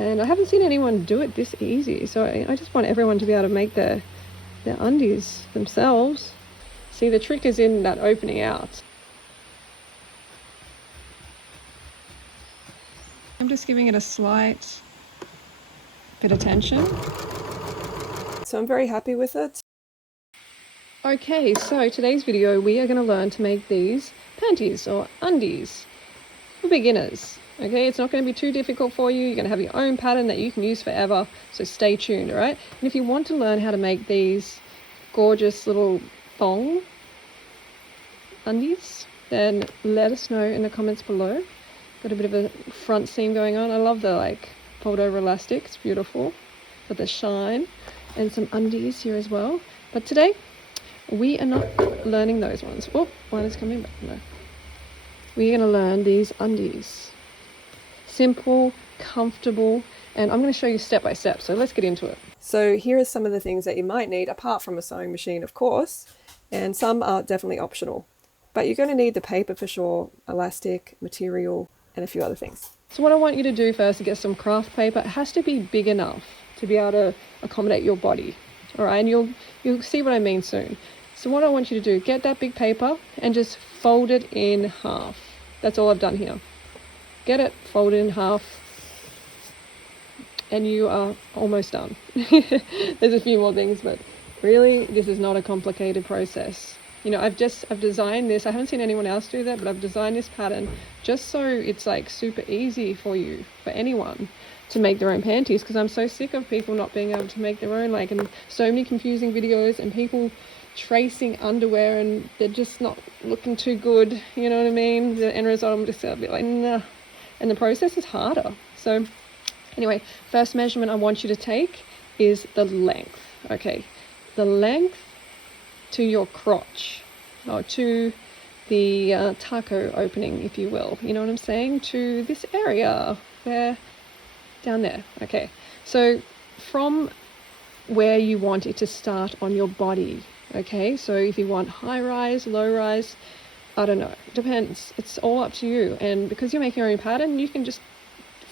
And I haven't seen anyone do it this easy, so I just want everyone to be able to make their undies themselves. See, the trick is in that opening out. I'm just giving it a slight bit of tension. So I'm very happy with it. Okay, so today's video we are going to learn to make these panties or undies for beginners. Okay, it's not going to be too difficult for you. You're going to have your own pattern that you can use forever, so stay tuned, all right? And if you want to learn how to make these gorgeous little thong undies, then let us know in the comments below. Got a bit of a front seam going on. I love the like fold over elastic, it's beautiful. Got the shine and some undies here as well. But today we are not learning those ones. Oh, one is coming back. No. We're going to learn these undies. Simple, comfortable, and I'm going to show you step by step. So let's get into it. So here are some of the things that you might need, apart from a sewing machine, of course, and some are definitely optional. But you're going to need the paper for sure, elastic, material, and a few other things. So what I want you to do first is get some craft paper. It has to be big enough to be able to accommodate your body. All right, and you'll see what I mean soon. So what I want you to do, get that big paper and just fold it in half. That's all I've done here. Get it, fold it in half, and you are almost done. There's a few more things, but really, this is not a complicated process. You know, I've designed this. I haven't seen anyone else do that, but I've designed this pattern just so it's like super easy for you, for anyone, to make their own panties, because I'm so sick of people not being able to make their own, like, and so many confusing videos and people tracing underwear and they're just not looking too good, you know what I mean? The end result, I'm just a bit like, nah. And the process is harder. So anyway, first measurement I want you to take is the length. Okay, the length to your crotch, or to the taco opening, if you will. You know what I'm saying? To this area, where, down there. Okay, so from where you want it to start on your body. Okay, so if you want high rise, low rise, I don't know, depends. It's all up to you. And because you're making your own pattern, you can just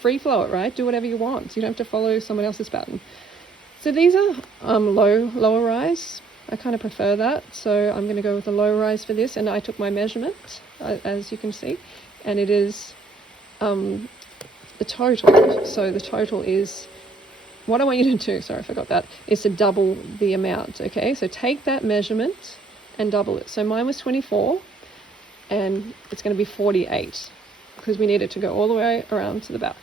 free flow it, right? Do whatever you want. You don't have to follow someone else's pattern. So these are lower rise. I kind of prefer that, so I'm going to go with the low rise for this. And I took my measurement, as you can see, and it is the total. So the total is, what I want you to do, sorry I forgot that, is to double the amount. Okay, so take that measurement and double it. So mine was 24 and it's going to be 48 because we need it to go all the way around to the back.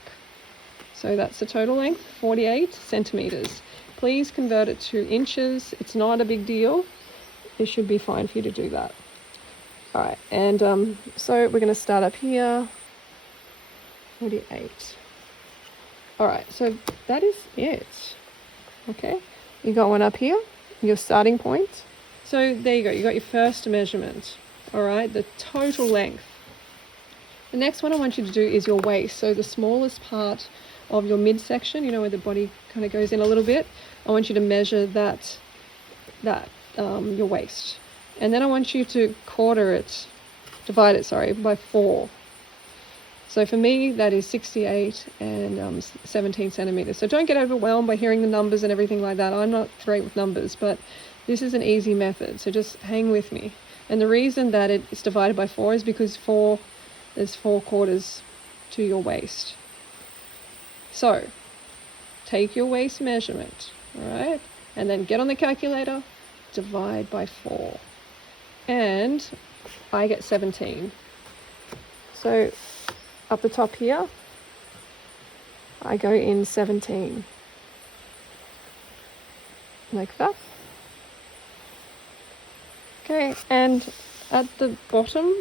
So that's the total length, 48 centimeters. Please convert it to inches. It's not a big deal. It should be fine for you to do that. All right, and so we're going to start up here, 48. All right, so that is it. Okay, you got one up here, your starting point. So there you go, you got your first measurement. All right, the total length. The next one I want you to do is your waist. So the smallest part of your midsection, you know, where the body kind of goes in a little bit, I want you to measure that your waist. And then I want you to divide it by 4. So for me, that is 68 and 17 centimeters. So don't get overwhelmed by hearing the numbers and everything like that. I'm not great with numbers, but this is an easy method. So just hang with me. And the reason that it's divided by 4 is because there's 4 quarters to your waist. So take your waist measurement, all right? And then get on the calculator, divide by 4. And I get 17. So up the top here, I go in 17, like that. Okay, and at the bottom,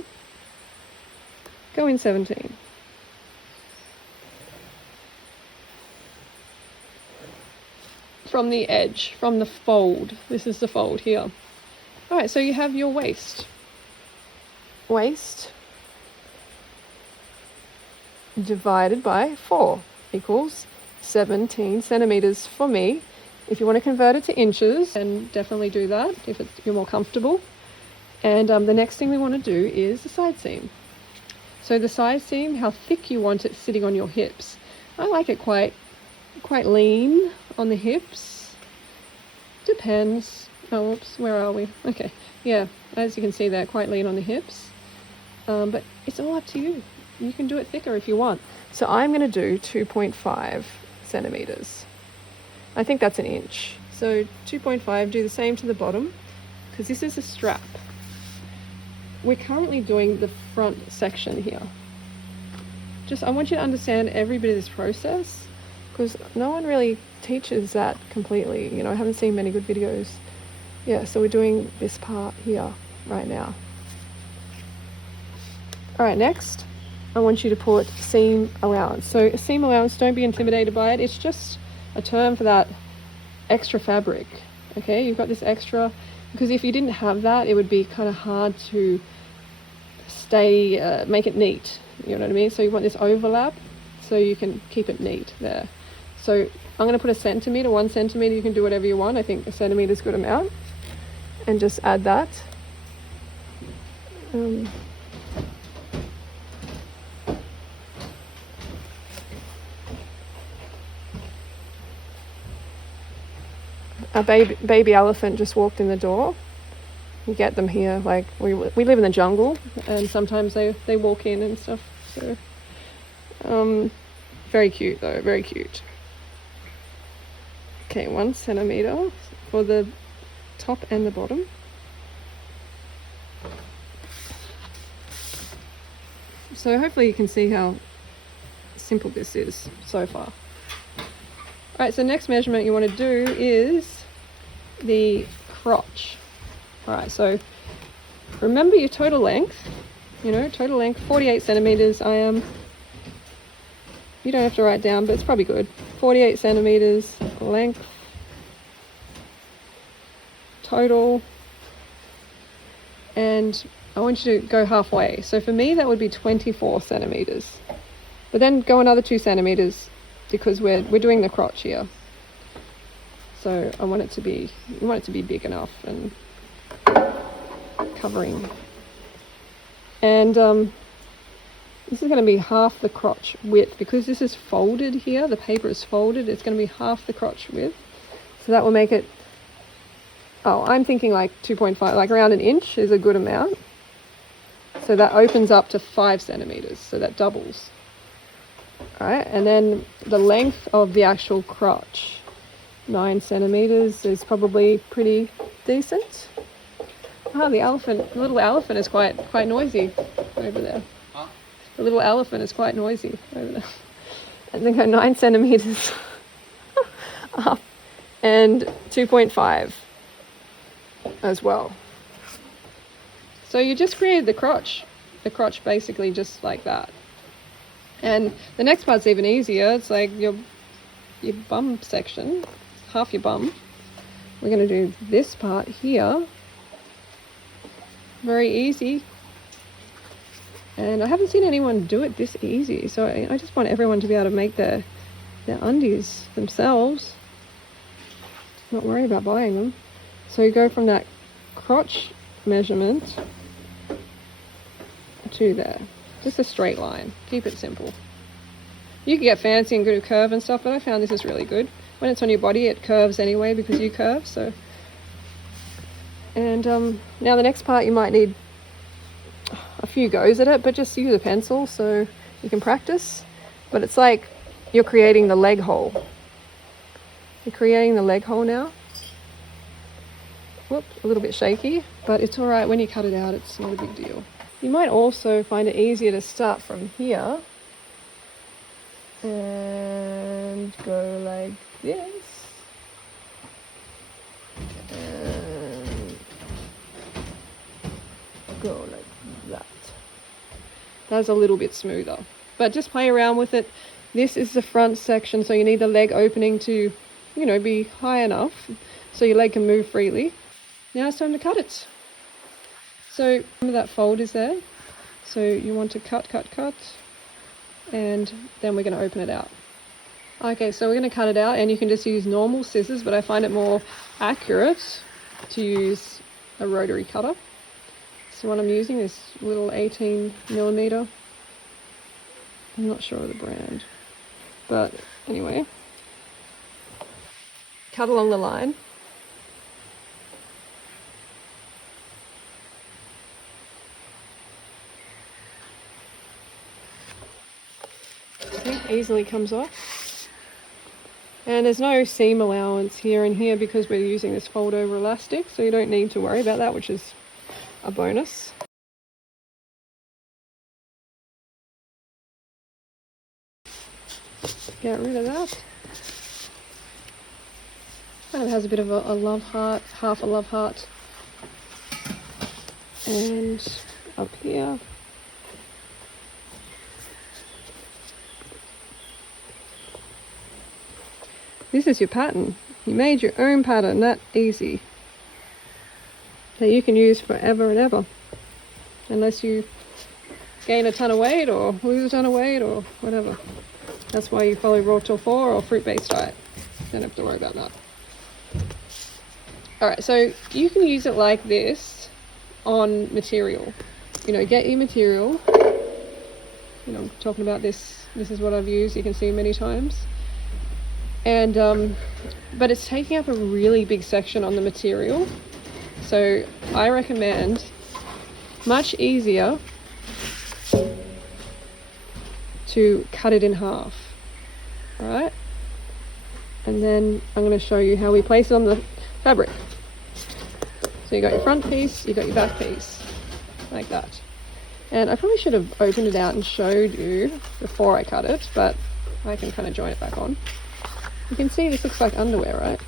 go in 17. From the edge, from the fold. This is the fold here. All right, so you have your waist. Waist divided by 4 equals 17 centimeters for me. If you want to convert it to inches, then definitely do that if you're more comfortable. And the next thing we want to do is the side seam. So the side seam, how thick you want it sitting on your hips. I like it quite quite lean on the hips. Depends. Oh, whoops, where are we? Okay, yeah, as you can see they're quite lean on the hips. But it's all up to you. You can do it thicker if you want. So I'm going to do 2.5 centimeters. I think that's an inch. So 2.5, do the same to the bottom, because this is a strap. We're currently doing the front section here. I want you to understand every bit of this process, because no one really teaches that completely. You know, I haven't seen many good videos. Yeah, so we're doing this part here right now. All right, next, I want you to put seam allowance. So seam allowance, don't be intimidated by it. It's just a term for that extra fabric. Okay, you've got this extra, because if you didn't have that, it would be kind of hard to make it neat. You know what I mean? So you want this overlap so you can keep it neat there. So I'm going to put 1 centimeter, 1 centimeter. You can do whatever you want. I think 1 centimeter is a good amount. And just add that. A baby elephant just walked in the door. You get them here, like we live in the jungle, and sometimes they walk in and stuff. So very cute though, very cute. Okay, 1 centimeter for the top and the bottom. So hopefully you can see how simple this is so far. Alright, so next measurement you want to do is the crotch. Alright, so remember your total length, total length, 48 centimeters. You don't have to write down, but it's probably good. 48 centimeters length, total, and I want you to go halfway. So for me, that would be 24 centimeters. But then go another 2 centimeters because we're doing the crotch here. So you want it to be big enough and covering. And this is going to be half the crotch width, because this is folded here. The paper is folded. It's going to be half the crotch width. So that will make it, I'm thinking like 2.5, like around an inch is a good amount. So that opens up to 5 centimeters. So that doubles. All right, and then the length of the actual crotch, 9 centimeters is probably pretty decent. The little elephant is quite noisy over there. Huh? The little elephant is quite noisy over there. And then go 9 centimeters up, and 2.5 as well. So you just created the crotch basically just like that. And the next part's even easier. It's like your bum section, half your bum. We're going to do this part here. Very easy. And I haven't seen anyone do it this easy. So I just want everyone to be able to make their undies themselves. Not worry about buying them. So you go from that crotch measurement to there. Just a straight line. Keep it simple. You can get fancy and go to curve and stuff, but I found this is really good. When it's on your body, it curves anyway because you curve. So, and now the next part, you might need a few goes at it, but just use a pencil so you can practice. But it's like you're creating the leg hole. You're creating the leg hole now. Whoop, a little bit shaky, but it's all right. When you cut it out, it's not a big deal. You might also find it easier to start from here and go like this. And go like that. That's a little bit smoother, but just play around with it. This is the front section, so you need the leg opening to, be high enough so your leg can move freely. Now it's time to cut it. So remember that fold is there. So you want to cut, and then we're going to open it out. Okay, so we're going to cut it out, and you can just use normal scissors, but I find it more accurate to use a rotary cutter. So what I'm using is little 18mm. I'm not sure of the brand, but anyway, cut along the line. See, easily comes off. And there's no seam allowance here and here because we're using this fold over elastic, so you don't need to worry about that, which is a bonus. Get rid of that. Kind of has a bit of a love heart, half a love heart. And up here. This is your pattern. You made your own pattern, that easy. That you can use forever and ever. Unless you gain a ton of weight or lose a ton of weight or whatever. That's why you follow raw till 4 or fruit-based diet. Don't have to worry about that. Alright, so you can use it like this on material. You know, get your material. You know, I'm talking about this. This is what I've used. You can see many times. And, but it's taking up a really big section on the material. So I recommend, much easier to cut it in half. Alright? And then I'm going to show you how we place it on the fabric. So you got your front piece, you got your back piece, like that. And I probably should have opened it out and showed you before I cut it, but I can kind of join it back on. You can see this looks like underwear, right?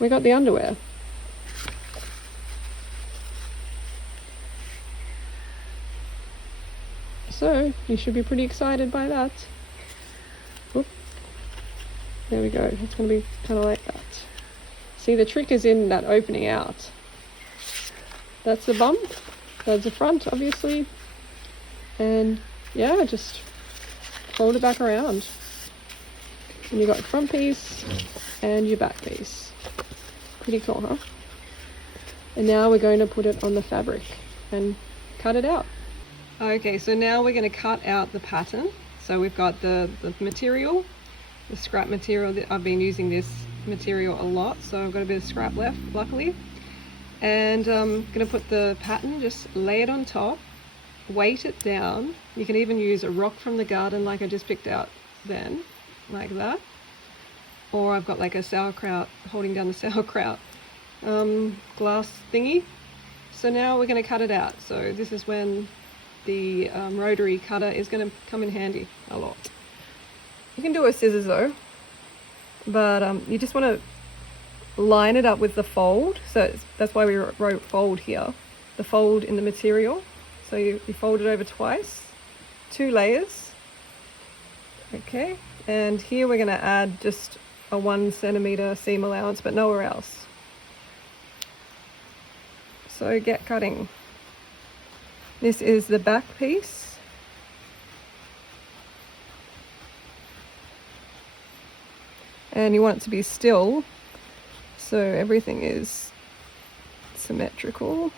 We got the underwear. So you should be pretty excited by that. Oop. There we go. It's going to be kind of like that. See, the trick is in that opening out. That's the bum. That's the front, obviously. And yeah, just fold it back around. And you got your front piece and your back piece. Pretty cool, huh? And now we're going to put it on the fabric and cut it out. Okay, so now we're going to cut out the pattern. So we've got the material, the scrap material. That I've been using this material a lot, so I've got a bit of scrap left, luckily. And I'm going to put the pattern, just lay it on top, weight it down. You can even use a rock from the garden like I just picked out then, like that. Or I've got like a sauerkraut, holding down the sauerkraut glass thingy. So now we're going to cut it out. So this is when the rotary cutter is going to come in handy a lot. You can do a scissors though, but you just want to line it up with the fold. So that's why we wrote fold here, the fold in the material. So you fold it over twice, 2 layers. Okay, and here we're going to add just a 1 centimeter seam allowance, but nowhere else. So get cutting. This is the back piece. And you want it to be still, so everything is symmetrical.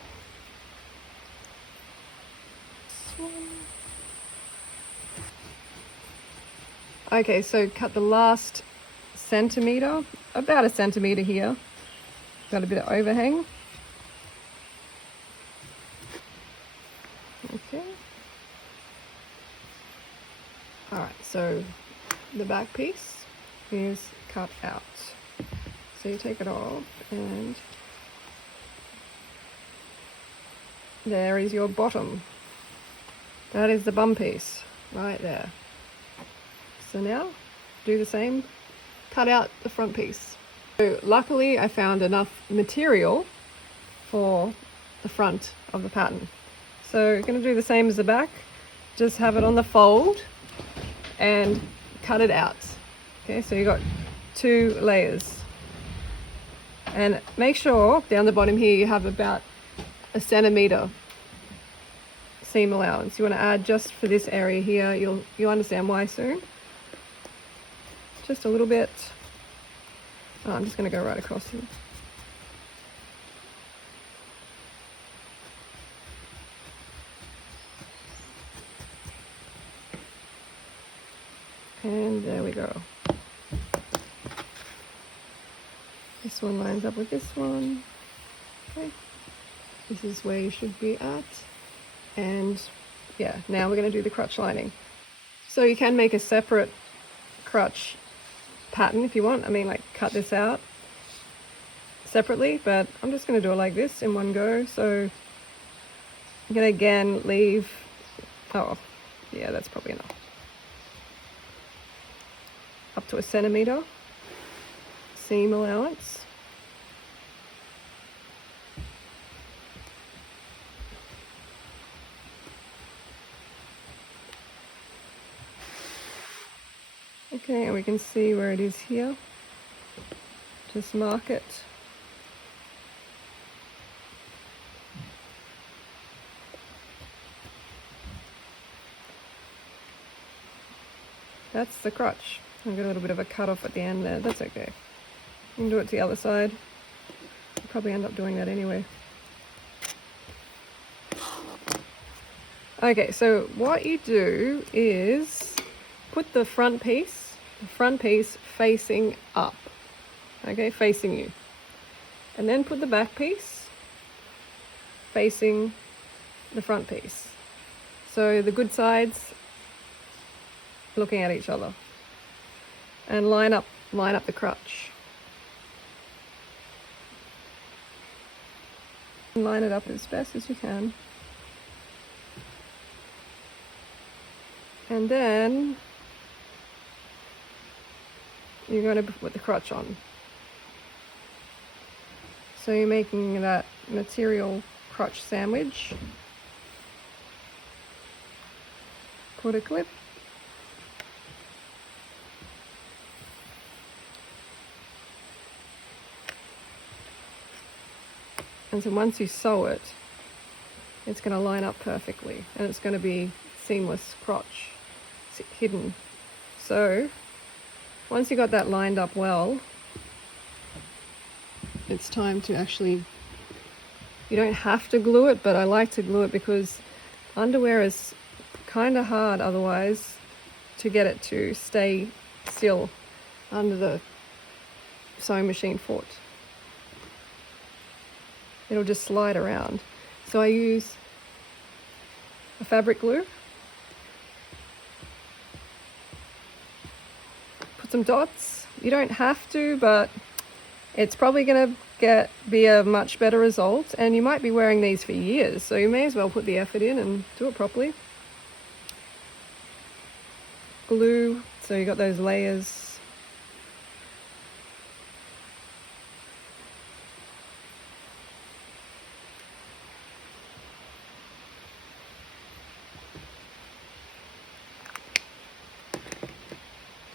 Okay, so cut the last centimeter, about a centimeter here. Got a bit of overhang. Okay. Alright, so the back piece is cut out. So you take it off and there is your bottom. That is the bum piece right there. So now do the same, cut out the front piece. So luckily I found enough material for the front of the pattern. So you're going to do the same as the back, just have it on the fold and cut it out. Okay, so you got 2 layers. And make sure down the bottom here you have about a centimeter seam allowance. You want to add just for this area here. You'll understand why soon. Just a little bit. Oh, I'm just going to go right across here. And there we go. this one lines up with this one. Okay, this is where you should be at. And yeah, now we're going to do the crotch lining. So you can make a separate crotch pattern if you want. I mean, like cut this out separately, but I'm just going to do it like this in one go. So I'm going to again leave, oh yeah, that's probably enough, up to 1 centimeter seam allowance. Okay, and we can see where it is here. Just mark it. That's the crotch. I've got a little bit of a cut off at the end there. That's okay. You can do it to the other side. I'll probably end up doing that anyway. Okay, so what you do is put the front piece facing up. Okay, facing you. And then put the back piece facing the front piece. So the good sides looking at each other. And line up the crotch. Line it up as best as you can. And then you're going to put the crotch on. So you're making that material crotch sandwich. Put a clip. And so once you sew it, it's going to line up perfectly, and it's going to be seamless crotch, hidden. So once you got that lined up well, it's time to actually, you don't have to glue it, but I like to glue it because underwear is kind of hard otherwise to get it to stay still under the sewing machine foot. It'll just slide around. So I use a fabric glue. Put some dots. You don't have to, but it's probably going to be a much better result. And you might be wearing these for years, so you may as well put the effort in and do it properly. Glue, so you got those layers.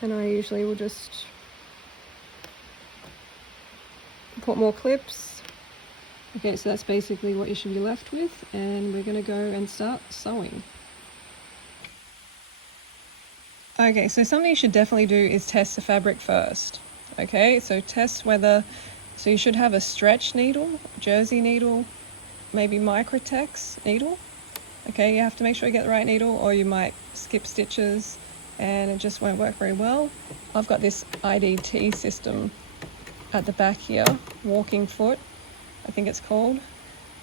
And I usually will just put more clips. Okay, so that's basically what you should be left with, and we're going to go and start sewing. Okay, so something you should definitely do is test the fabric first. Okay, so test whether, so you should have a stretch needle, jersey needle, maybe microtex needle. Okay, you have to make sure you get the right needle, or you might skip stitches and it just won't work very well. I've got this IDT system at the back here, walking foot, I think it's called.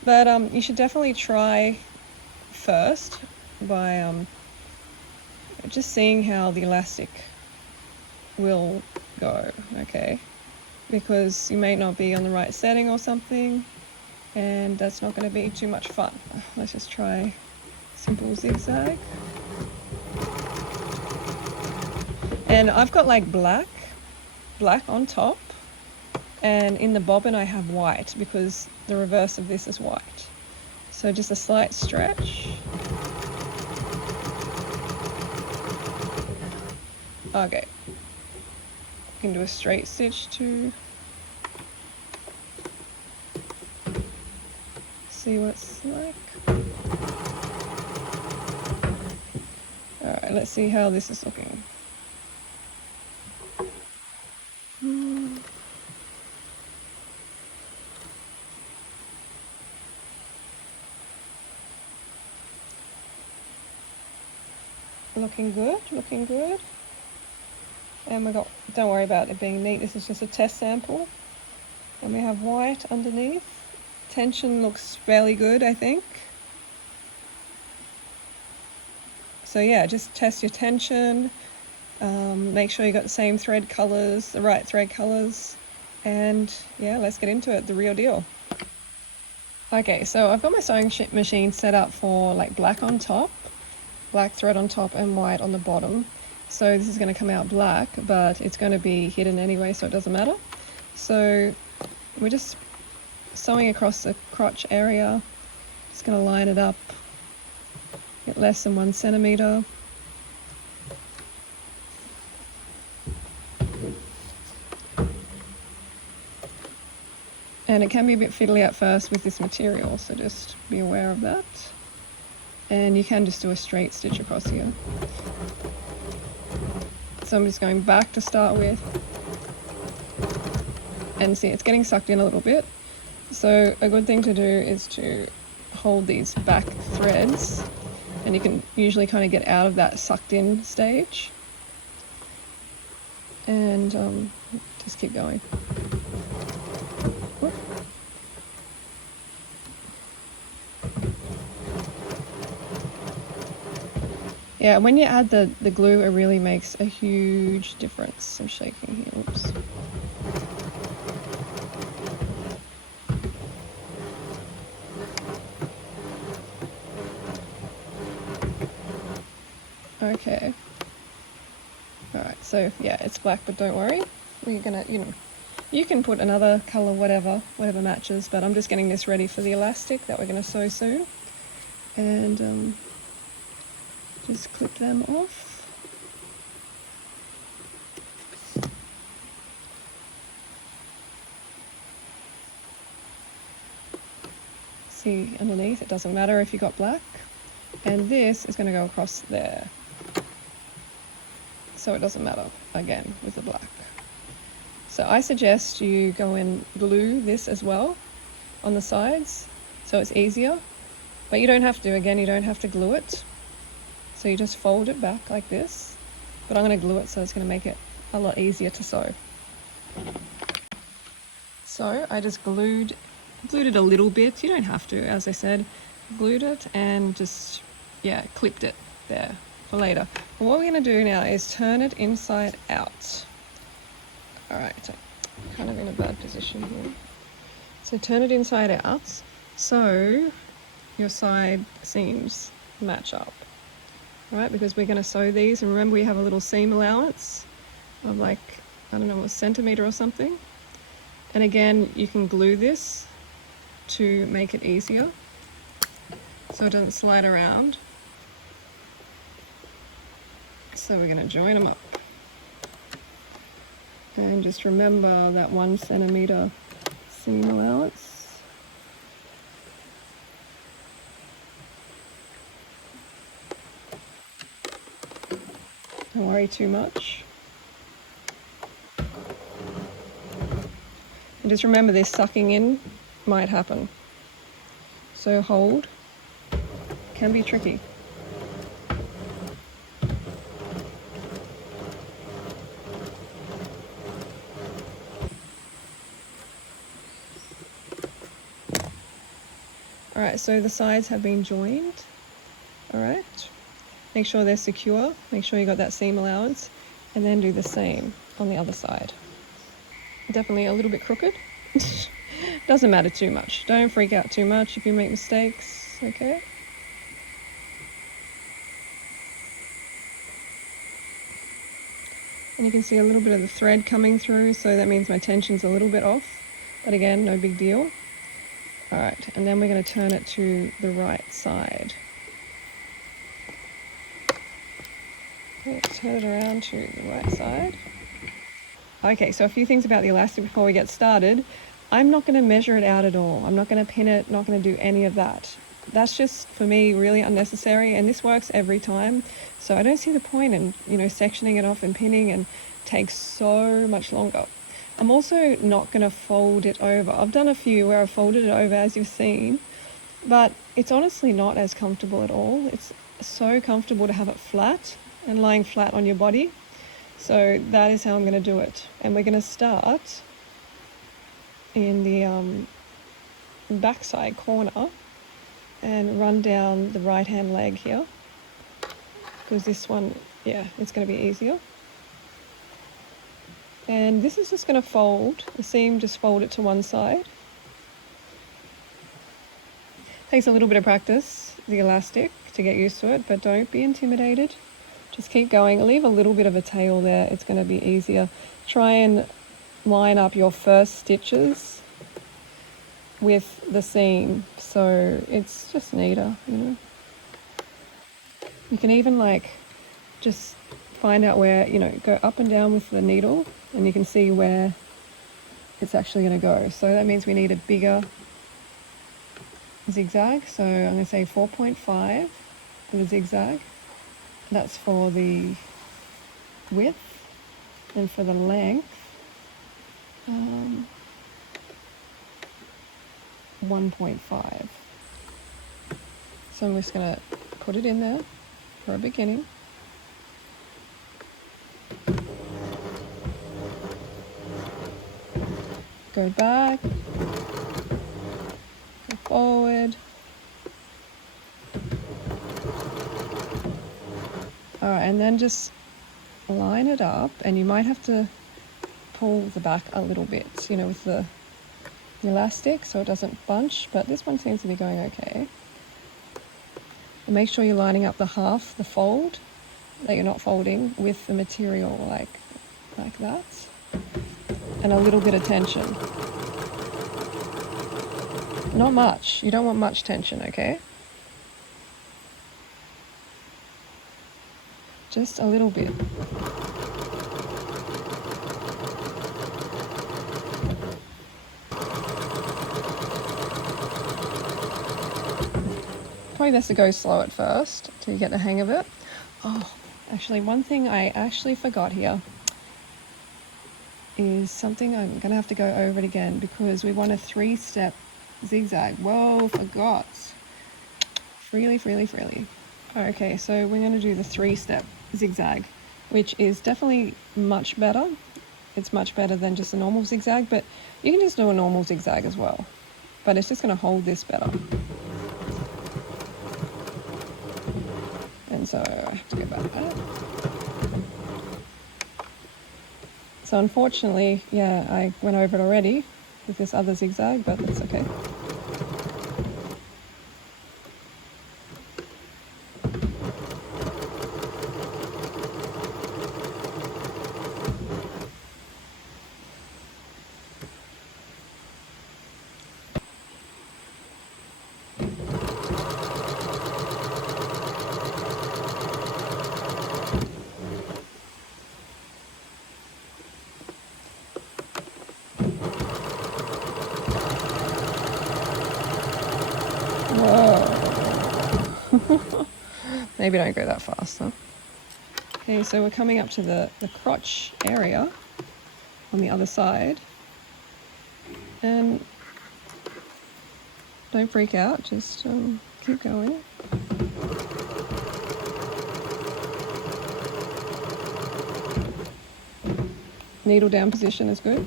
But you should definitely try first by just seeing how the elastic will go, okay? Because you may not be on the right setting or something, and that's not going to be too much fun. Let's just try simple zigzag. And I've got like black on top, and in the bobbin I have white because the reverse of this is white. So just a slight stretch. Okay, you can do a straight stitch too. See what it's like. Alright, let's see how this is looking. Looking good, looking good. And we got, don't worry about it being neat, this is just a test sample. And we have white underneath. Tension looks fairly good, I think. So yeah, just test your tension. Make sure you got the same thread colors, the right thread colors. And yeah, let's get into it, the real deal. Okay, so I've got my sewing machine set up for like black on top, black thread on top and white on the bottom. So this is going to come out black, but it's going to be hidden anyway, so it doesn't matter. So we're just sewing across the crotch area. Just going to line it up, get less than 1 centimeter. And it can be a bit fiddly at first with this material, so just be aware of that. And you can just do a straight stitch across here. So I'm just going back to start with. And see, it's getting sucked in a little bit. So a good thing to do is to hold these back threads, and you can usually kind of get out of that sucked in stage. And just keep going. Whoop. Yeah, when you add the glue, it really makes a huge difference. I'm shaking here, oops. Okay. Alright, so yeah, it's black, but don't worry. We're gonna, you can put another color, whatever matches, but I'm just getting this ready for the elastic that we're gonna sew soon. And just clip them off. See underneath, it doesn't matter if you got black. And this is going to go across there. So it doesn't matter, again, with the black. So I suggest you go and glue this as well on the sides, so it's easier. But you don't have to, again, you don't have to glue it. So you just fold it back like this. But I'm going to glue it, so it's going to make it a lot easier to sew. So I just glued it a little bit. You don't have to, as I said. Glued it and just, yeah, clipped it there for later. But what we're going to do now is turn it inside out. Alright, so I'm kind of in a bad position here. So turn it inside out so your side seams match up. Alright, because we're going to sew these, and remember we have a little seam allowance of like, I don't know, a centimeter or something. And again, you can glue this to make it easier so it doesn't slide around. So we're going to join them up. And just remember that 1 centimeter seam allowance. Don't worry too much. And just remember this sucking in might happen. So hold. Can be tricky. Alright, so the sides have been joined. Alright. Make sure they're secure. Make sure you got that seam allowance. And then do the same on the other side. Definitely a little bit crooked. Doesn't matter too much. Don't freak out too much if you make mistakes, okay? And you can see a little bit of the thread coming through, so that means my tension's a little bit off. But again, no big deal. Alright, and then we're going to turn it to the right side. Okay, turn it around to the right side. Okay, so a few things about the elastic before we get started. I'm not going to measure it out at all. I'm not going to pin it, not going to do any of that. That's just, for me, really unnecessary, and this works every time. So I don't see the point in, sectioning it off and pinning, and takes so much longer. I'm also not going to fold it over. I've done a few where I've folded it over, as you've seen, but it's honestly not as comfortable at all. It's so comfortable to have it flat and lying flat on your body. So that is how I'm going to do it. And we're going to start in the backside corner and run down the right hand leg here, because this one, yeah, it's going to be easier. And this is just going to fold the seam, just fold it to one side. Takes a little bit of practice, the elastic, to get used to it, but don't be intimidated. Just keep going. Leave a little bit of a tail there, it's going to be easier. Try and line up your first stitches with the seam, so it's just neater, you know. You can even like just find out where, you know, go up and down with the needle and you can see where it's actually going to go. So that means we need a bigger zigzag, so I'm going to say 4.5 for the zigzag. That's for the width, and for the length 1.5. So I'm just going to put it in there for a beginning. Go back, go forward. All right, and then just line it up, and you might have to pull the back a little bit, you know, with the elastic so it doesn't bunch, but this one seems to be going okay. And make sure you're lining up the half, the fold, that you're not folding with the material like that. And a little bit of tension. Not much. You don't want much tension, okay? Just a little bit. Probably best to go slow at first till you get the hang of it. Oh, actually, one thing I actually forgot here is something I'm going to have to go over it again, because we want a 3-step zigzag. Whoa, forgot. Freely. Okay, so we're going to do the 3-step zigzag, which is definitely much better. It's much better than just a normal zigzag, but you can just do a normal zigzag as well. But it's just going to hold this better. And so I have to go back. So unfortunately, yeah, I went over it already with this other zigzag, but that's okay. Whoa. Maybe don't go that fast, huh? Okay, so we're coming up to the crotch area on the other side. And don't freak out, just keep going. Needle down position is good.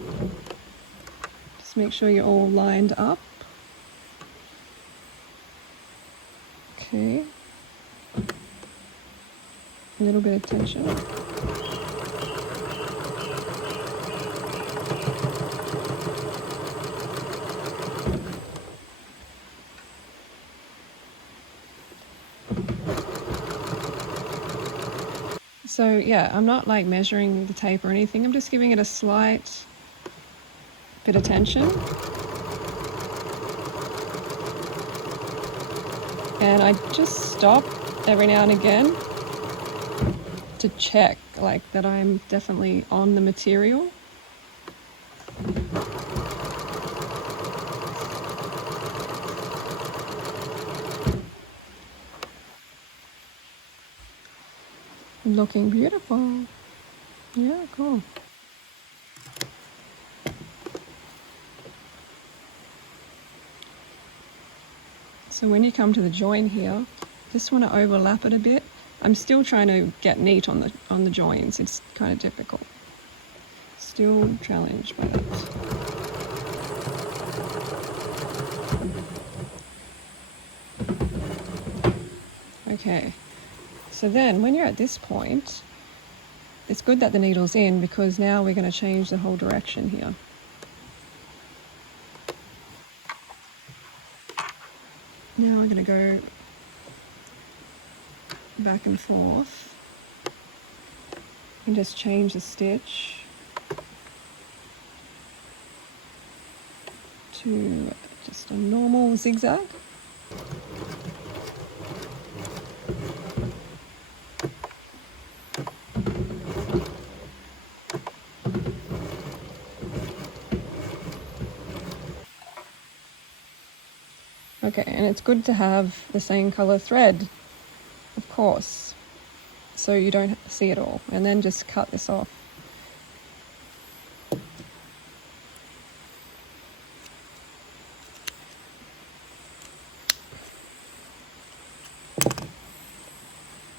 Just make sure you're all lined up. Okay. A little bit of tension. So yeah, I'm not like measuring the tape or anything. I'm just giving it a slight bit of tension. And I just stop every now and again to check like that I'm definitely on the material. Looking beautiful. Yeah, cool. So when you come to the join here, just want to overlap it a bit. I'm still trying to get neat on the joins. It's kind of difficult. Still challenged by that. Okay, so then when you're at this point, it's good that the needle's in, because now we're going to change the whole direction here. Now I'm going to go back and forth and just change the stitch to just a normal zigzag. Okay, and it's good to have the same color thread, of course, so you don't see it all, and then just cut this off.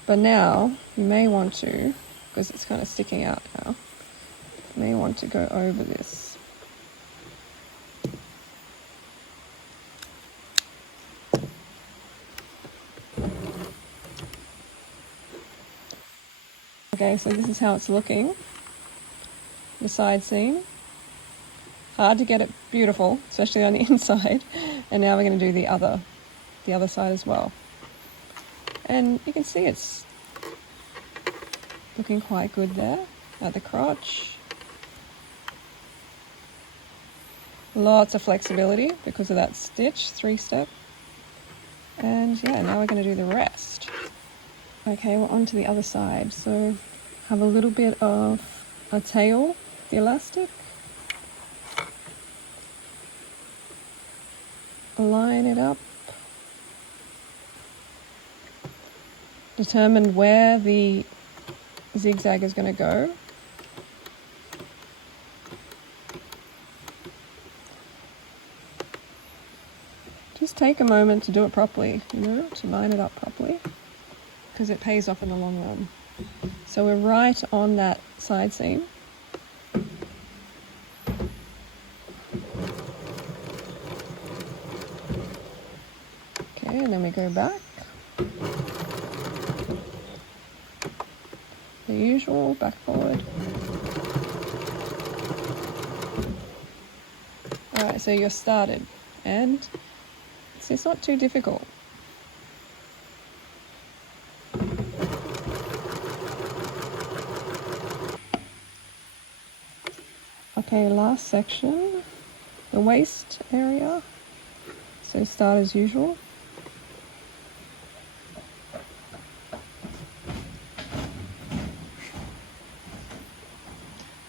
But now you may want to, because it's kind of sticking out now, you may want to go over this. Okay, so this is how it's looking, the side seam. Hard to get it beautiful, especially on the inside. And now we're going to do the other side as well. And you can see it's looking quite good there at the crotch. Lots of flexibility because of that stitch, 3-step. And yeah, now we're going to do the rest. Okay, we're on to the other side. So have a little bit of a tail, the elastic. Line it up. Determine where the zigzag is going to go. Just take a moment to do it properly, to line it up properly, because it pays off in the long run. So we're right on that side seam. Okay, and then we go back. The usual, back forward. Alright, so you're started, and it's not too difficult. Okay, last section, the waist area. So start as usual.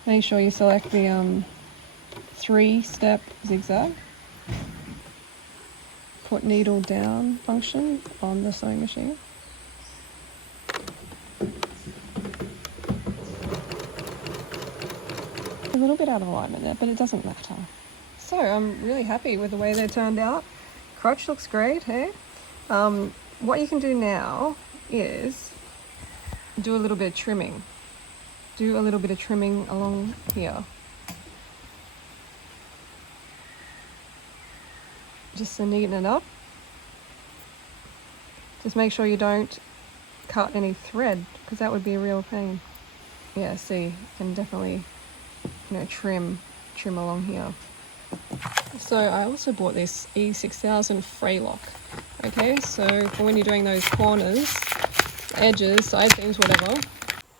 Make sure you select the 3-step zigzag. Put needle down function on the sewing machine. A little bit out of alignment there, but it doesn't matter. So I'm really happy with the way they turned out. Crotch looks great, hey? What you can do now is do a little bit of trimming. Do a little bit of trimming along here. Just to neaten it up. Just make sure you don't cut any thread, because that would be a real pain. Yeah, see, you can definitely, trim along here. So I also bought this E6000 fraylock. Okay, so for when you're doing those corners, edges, side seams, whatever.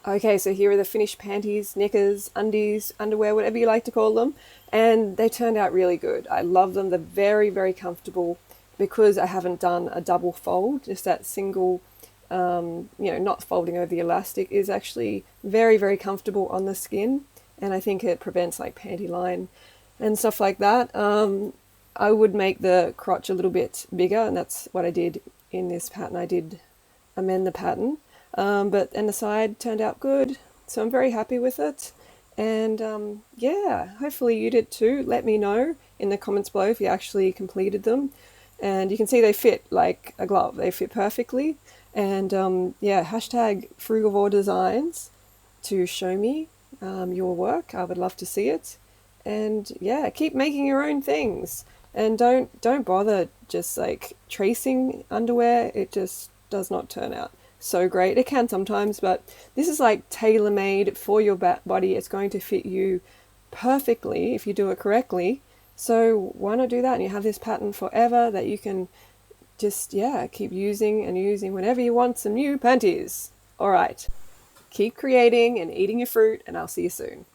Okay, so here are the finished panties, knickers, undies, underwear, whatever you like to call them. And they turned out really good. I love them. They're very, very comfortable because I haven't done a double fold. Just that single, not folding over the elastic is actually very, very comfortable on the skin. And I think it prevents like panty line and stuff like that. I would make the crotch a little bit bigger, and that's what I did in this pattern. I did amend the pattern. And the side turned out good, so I'm very happy with it. And yeah, hopefully you did too. Let me know in the comments below if you actually completed them. And you can see they fit like a glove. They fit perfectly. And yeah, hashtag Frugivore Designs to show me your work. I would love to see it. And yeah, keep making your own things. And don't bother just like tracing underwear. It just does not turn out so great. It can sometimes, but this is like tailor-made for your body. It's going to fit you perfectly if you do it correctly. So why not do that? And you have this pattern forever that you can just, keep using and using whenever you want some new panties. All right, keep creating and eating your fruit, and I'll see you soon.